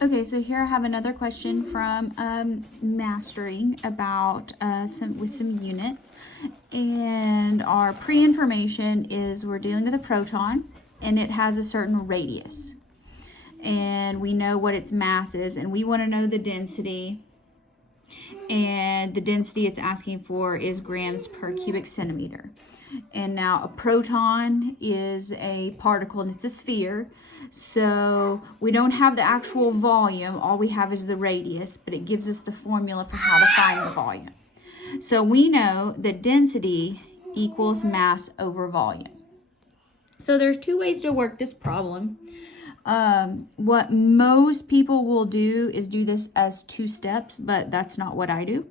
Okay, so here I have another question from Mastering about some units. And our pre-information is we're dealing with a proton and it has a certain radius. And we know what its mass is, and we want to know the density. And the density it's asking for is grams per cubic centimeter. And now a proton is a particle and it's a sphere. So we don't have the actual volume, all we have is the radius, but it gives us the formula for how to find the volume. So we know that density equals mass over volume. So there's two ways to work this problem. What most people will do is do this as 2 steps, but that's not what I do.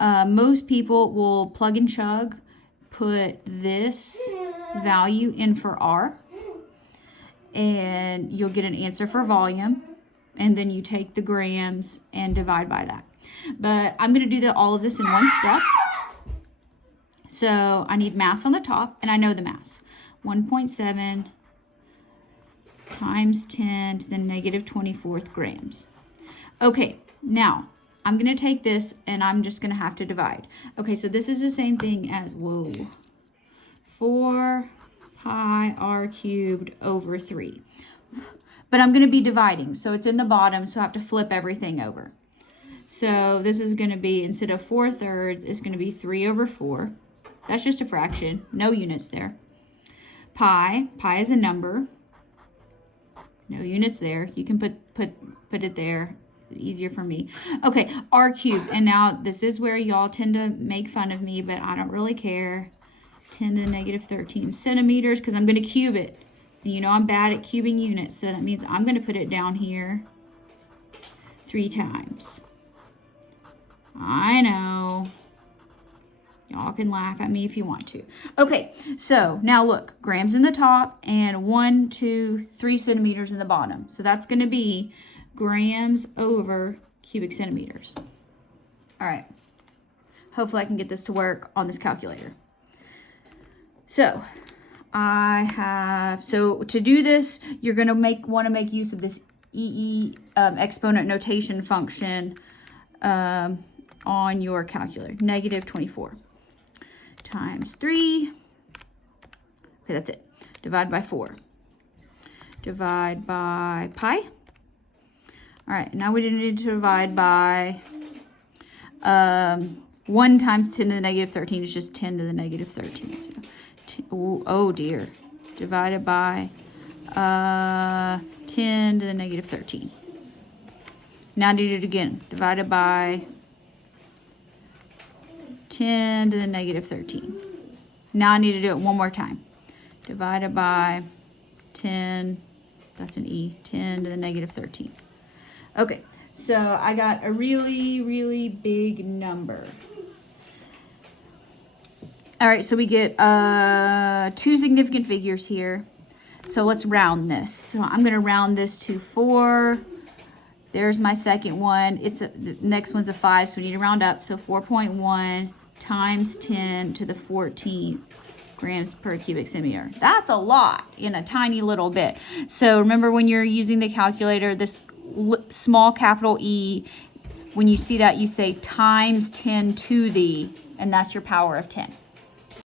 Most people will plug and chug, put this value in for R, and you'll get an answer for volume, and then you take the grams and divide by that. But I'm going to do all of this in one step. So I need mass on the top, and I know the mass. 1.7 times 10 to the negative 24th grams. Okay, now I'm going to take this and I'm just going to have to divide. Okay, so this is the same thing as, 4 pi r cubed over 3. But I'm going to be dividing, so it's in the bottom, so I have to flip everything over. So this is going to be, instead of 4/3, it's going to be 3 over 4. That's just a fraction, no units there. Pi is a number. No units there. You can put it there. Easier for me. Okay, r cubed. And now this is where y'all tend to make fun of me, but I don't really care. 10 to the negative 13 centimeters, because I'm going to cube it. And you know I'm bad at cubing units, so that means I'm going to put it down here 3 times. I know. Y'all can laugh at me if you want to. Okay, so now look, grams in the top and 1, 2, 3 centimeters in the bottom. So that's going to be grams over cubic centimeters. All right. Hopefully I can get this to work on this calculator. So to do this, you're going to want to make use of this exponent notation function on your calculator. Negative 24 times 3. Okay, that's it. Divide by 4. Divide by pi. All right, now we need to divide by 1 times 10 to the negative 13 is just 10 to the negative 13. So, oh dear. Divided by 10 to the negative 13. Now do it again. Divided by 10 to the negative 13. Now I need to do it one more time. Divided by 10, that's an E, 10 to the negative 13. Okay, so I got a really, really big number. All right, so we get 2 significant figures here. So let's round this. So I'm going to round this to 4. There's my second one. The next one's a 5, so we need to round up. So 4.1 times 10 to the 14th grams per cubic centimeter. That's a lot in a tiny little bit. So remember, when you're using the calculator, this small capital E, when you see that, you say times 10 to the, and that's your power of 10.